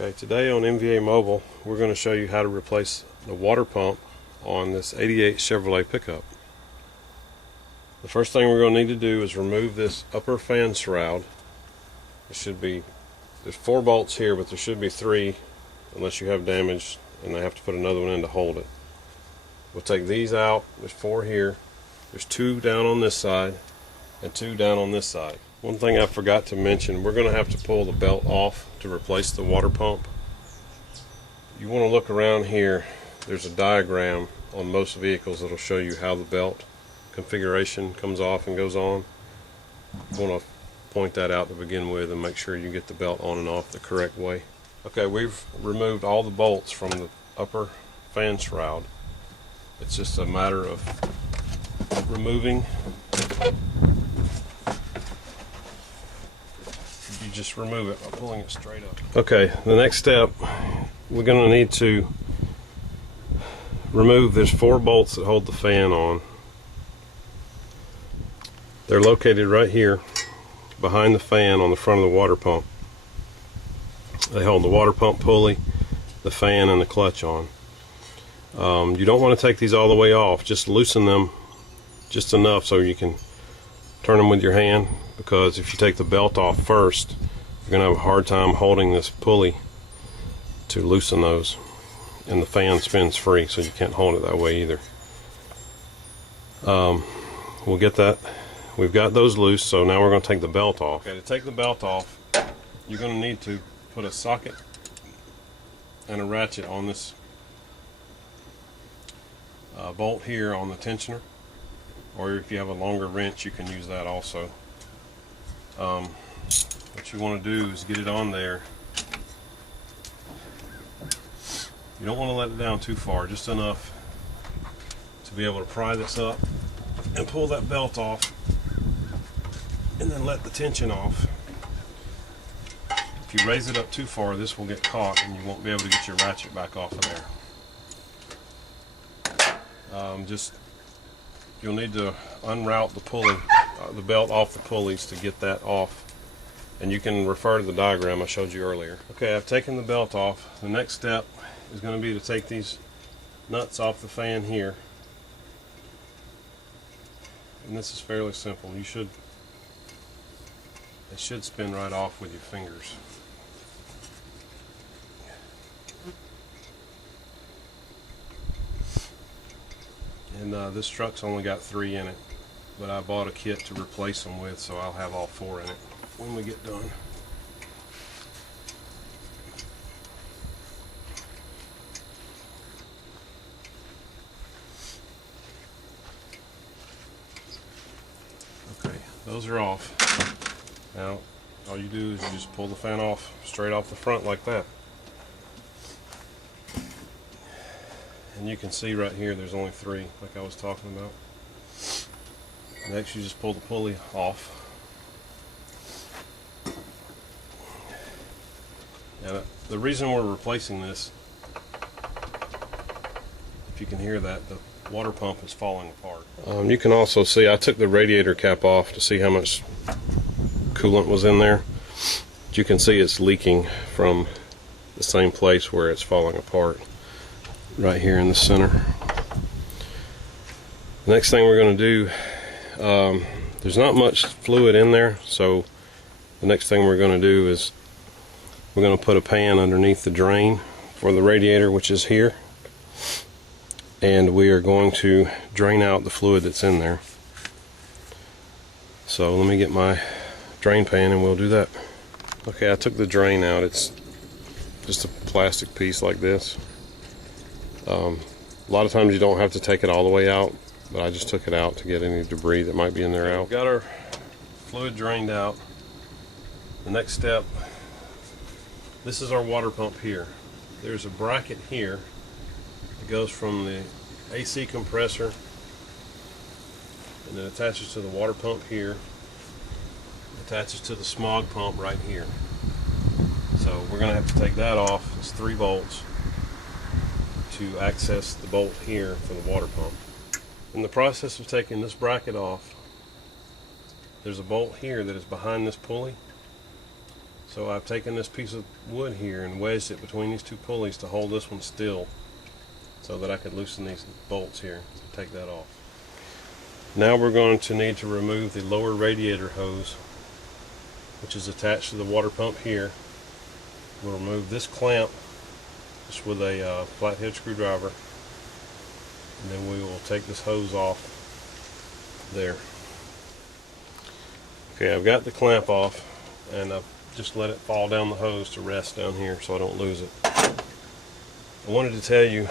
Okay, today on MVA Mobile, we're going to show you how to replace the water pump on this '88 Chevrolet pickup. The first thing we're going to need to do is remove this upper fan shroud. There's 4 bolts here, but there should be 3 unless you have damage and they have to put another one in to hold it. We'll take these out. There's 4 here. There's 2 down on this side and 2 down on this side. One thing I forgot to mention, we're going to have to pull the belt off to replace the water pump. You want to look around here. There's a diagram on most vehicles that'll show you how the belt configuration comes off and goes on. You want to point that out to begin with and make sure you get the belt on and off the correct way. Okay, we've removed all the bolts from the upper fan shroud. It's just a matter of removing. You just remove it by pulling it straight up. Okay, the next step, we're going to need to remove, there's 4 bolts that hold the fan on. They're located right here behind the fan on the front of the water pump. They hold the water pump pulley, the fan, and the clutch on. You don't want to take these all the way off, just loosen them just enough so you can turn them with your hand, because if you take the belt off first, you're going to have a hard time holding this pulley to loosen those, and the fan spins free, so you can't hold it that way either. We'll get that. We've got those loose, so now we're going to take the belt off. Okay, to take the belt off, you're going to need to put a socket and a ratchet on this bolt here on the tensioner, or if you have a longer wrench you can use that also. What you want to do is get it on there. You don't want to let it down too far, just enough to be able to pry this up and pull that belt off, and then let the tension off. If you raise it up too far, this will get caught and you won't be able to get your ratchet back off of there. You'll need to unroute the pulley, the belt off the pulleys to get that off, and you can refer to the diagram I showed you earlier. Okay, I've taken the belt off. The next step is going to be to take these nuts off the fan here, and this is fairly simple. It should spin right off with your fingers. And this truck's only got 3 in it, but I bought a kit to replace them with, so I'll have all 4 in it when we get done. Okay, those are off. Now, all you do is you just pull the fan off straight off the front like that. And you can see right here there's only 3, like I was talking about. Next, you just pull the pulley off. Now, the reason we're replacing this, if you can hear that, the water pump is falling apart. You can also see I took the radiator cap off to see how much coolant was in there. But you can see it's leaking from the same place where it's falling apart, right here in the center. The next thing we're going to do, there's not much fluid in there, so the next thing we're going to do is we're going to put a pan underneath the drain for the radiator, which is here, and we are going to drain out the fluid that's in there. So let me get my drain pan and we'll do that. Okay, I took the drain out. It's just a plastic piece like this. A lot of times you don't have to take it all the way out, but I just took it out to get any debris that might be in there out. We've got our fluid drained out. The next step, this is our water pump here. There's a bracket here that goes from the AC compressor and then attaches to the water pump here, attaches to the smog pump right here. So we're going to have to take that off. It's 3 bolts to access the bolt here for the water pump. In the process of taking this bracket off, there's a bolt here that is behind this pulley. So I've taken this piece of wood here and wedged it between these two pulleys to hold this one still so that I could loosen these bolts here. So take that off. Now we're going to need to remove the lower radiator hose, which is attached to the water pump here. We'll remove this clamp just with a flathead screwdriver, and then we will take this hose off there. Okay, I've got the clamp off, and I've just let it fall down the hose to rest down here so I don't lose it. I wanted to tell you,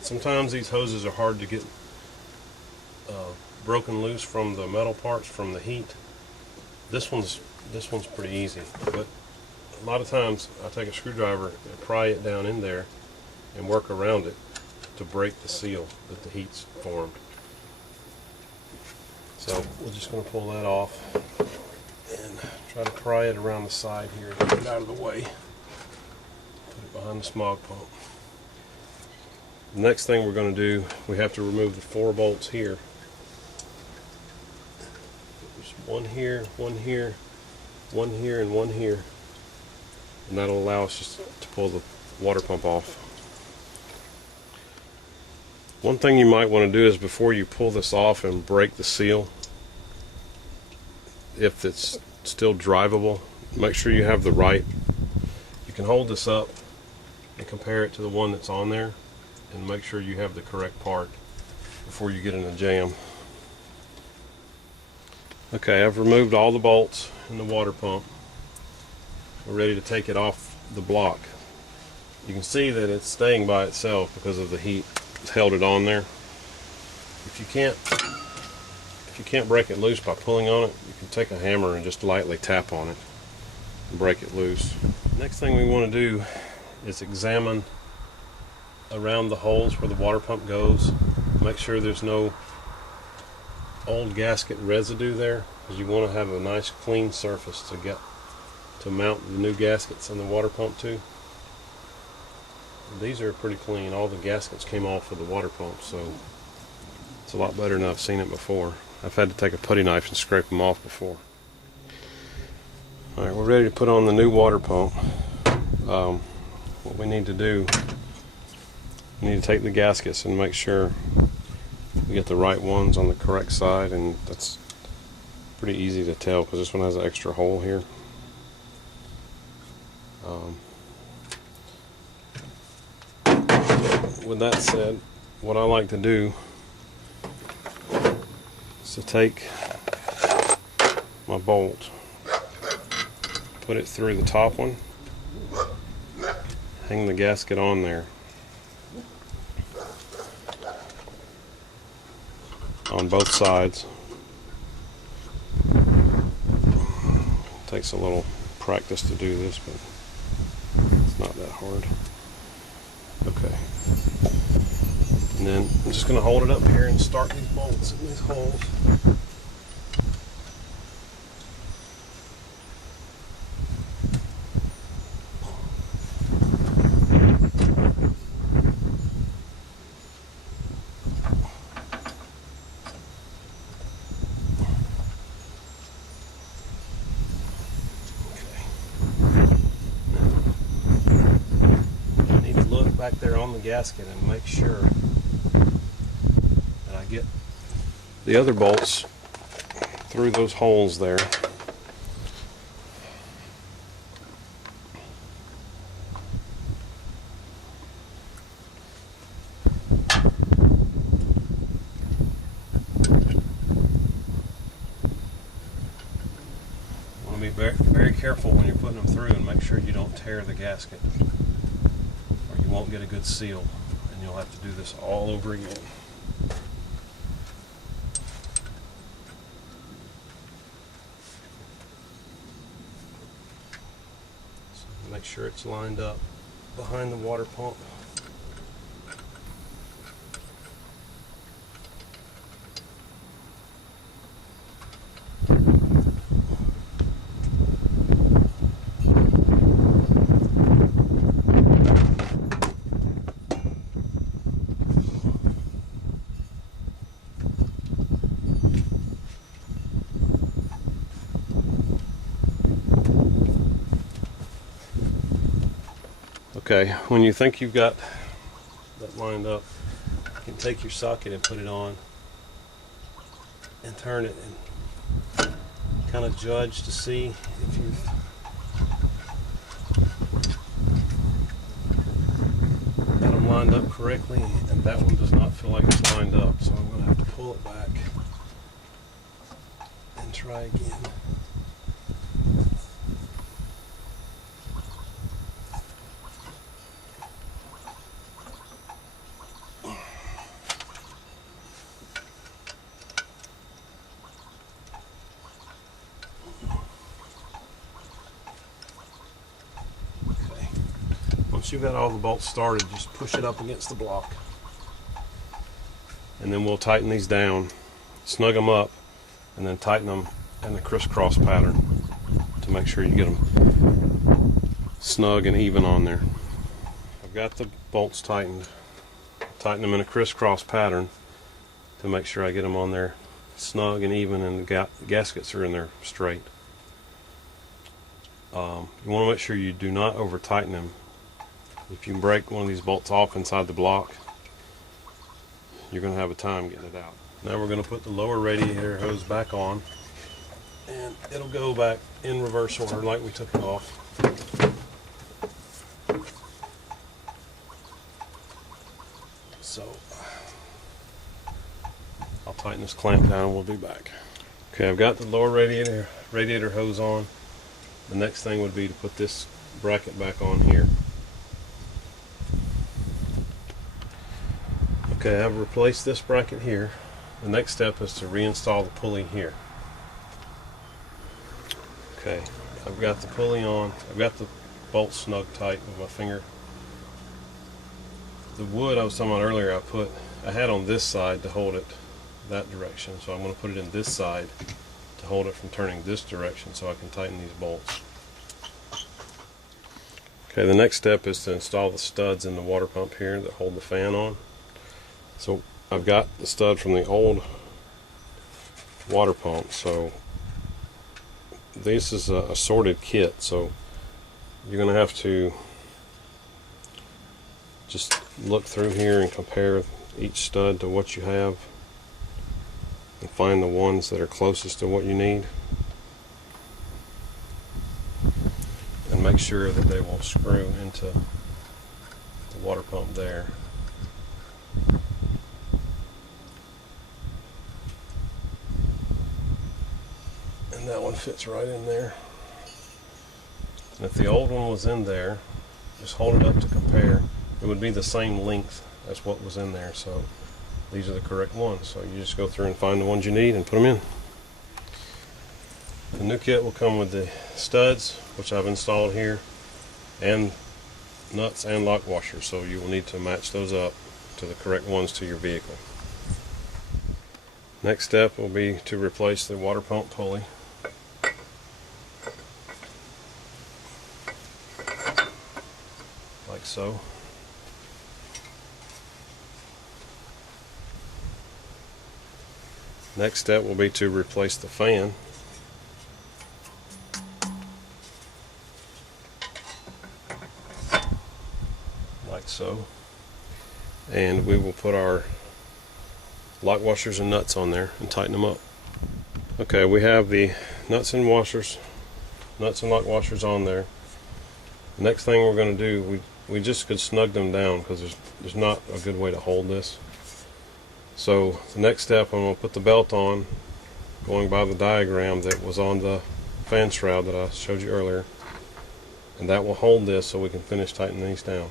sometimes these hoses are hard to get broken loose from the metal parts from the heat. This one's pretty easy, but a lot of times I take a screwdriver and pry it down in there and work around it to break the seal that the heat's formed. So we're just going to pull that off and try to pry it around the side here to get it out of the way. Put it behind the smog pump. The next thing we're going to do, we have to remove the 4 bolts here. There's one here, one here, one here, and one here. And that'll allow us just to pull the water pump off. One thing you might want to do is before you pull this off and break the seal, if it's still drivable, make sure you have the right. You can hold this up and compare it to the one that's on there and make sure you have the correct part before you get in a jam. Okay, I've removed all the bolts in the water pump. We're ready to take it off the block. You can see that it's staying by itself because of the heat. It's held it on there. If you can't break it loose by pulling on it, you can take a hammer and just lightly tap on it and break it loose. Next thing we want to do is examine around the holes where the water pump goes. Make sure there's no old gasket residue there, because you want to have a nice clean surface to mount the new gaskets in the water pump to. These are pretty clean. All the gaskets came off of the water pump, so it's a lot better than I've seen it before. I've had to take a putty knife and scrape them off before. Alright, we're ready to put on the new water pump. What we need to do, we need to take the gaskets and make sure we get the right ones on the correct side, and that's pretty easy to tell because this one has an extra hole here. With that said, what I like to do is to take my bolt, put it through the top one, hang the gasket on there on both sides. Takes a little practice to do this, but it's not that hard. Okay. And then I'm just going to hold it up here and start these bolts in these holes. Back there on the gasket and make sure that I get the other bolts through those holes there. You want to be very, very careful when you're putting them through and make sure you don't tear the gasket. You won't get a good seal, and you'll have to do this all over again. So make sure it's lined up behind the water pump. Okay, when you think you've got that lined up, you can take your socket and put it on and turn it and kind of judge to see if you've got them lined up correctly, and that one does not feel like it's lined up, so I'm going to have to pull it back and try again. Once you've got all the bolts started, just push it up against the block. And then we'll tighten these down, snug them up, and then tighten them in the crisscross pattern to make sure you get them snug and even on there. I've got the bolts tightened. Tighten them in a crisscross pattern to make sure I get them on there snug and even, and the gaskets are in there straight. You want to make sure you do not over tighten them. If you break one of these bolts off inside the block, you're going to have a time getting it out. Now we're going to put the lower radiator hose back on, and it'll go back in reverse order like we took it off. So I'll tighten this clamp down and we'll be back. Okay, I've got the lower radiator hose on. The next thing would be to put this bracket back on here. Okay, I've replaced this bracket here. The next step is to reinstall the pulley here. Okay, I've got the pulley on. I've got the bolt snug tight with my finger. The wood I was talking about earlier, I had on this side to hold it that direction, so I'm going to put it in this side to hold it from turning this direction so I can tighten these bolts. Okay, the next step is to install the studs in the water pump here that hold the fan on. So I've got the stud from the old water pump, so this is a assorted kit, so you're going to have to just look through here and compare each stud to what you have and find the ones that are closest to what you need, and make sure that they will screw into the water pump there. And that one fits right in there. And if the old one was in there, just hold it up to compare. It would be the same length as what was in there, so these are the correct ones. So you just go through and find the ones you need and put them in. The new kit will come with the studs, which I've installed here, and nuts and lock washers, so you will need to match those up to the correct ones to your vehicle. Next step will be to replace the water pump pulley. Like so. Next step will be to replace the fan. Like so. And we will put our lock washers and nuts on there and tighten them up. Okay, we have the nuts and lock washers on there. The next thing we're going to do, we just could snug them down because there's not a good way to hold this. So the next step, I'm going to put the belt on, going by the diagram that was on the fan shroud that I showed you earlier, and that will hold this so we can finish tightening these down.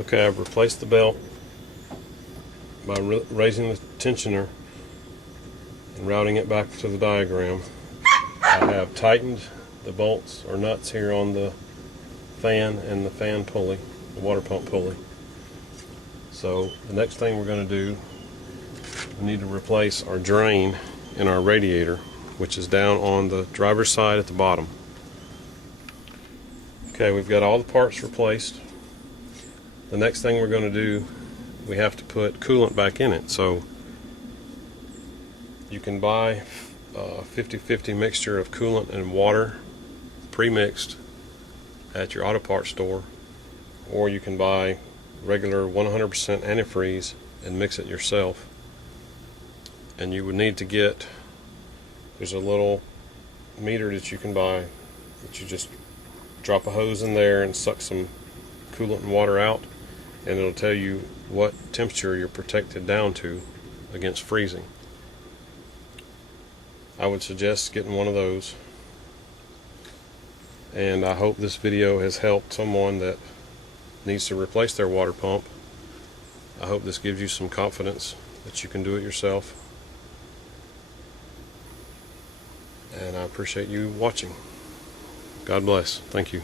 Okay, I've replaced the belt by raising the tensioner and routing it back to the diagram. I have tightened the bolts or nuts here on the fan and the fan pulley, the water pump pulley. So the next thing we're going to do, we need to replace our drain in our radiator, which is down on the driver's side at the bottom. Okay, we've got all the parts replaced. The next thing we're going to do, we have to put coolant back in it. So you can buy a 50-50 mixture of coolant and water pre-mixed at your auto parts store, or you can buy regular 100% antifreeze and mix it yourself. And you would need to get, there's a little meter that you can buy that you just drop a hose in there and suck some coolant and water out, and it'll tell you what temperature you're protected down to against freezing. I would suggest getting one of those, and I hope this video has helped someone that needs to replace their water pump. I hope this gives you some confidence that you can do it yourself, and I appreciate you watching. God bless. Thank you.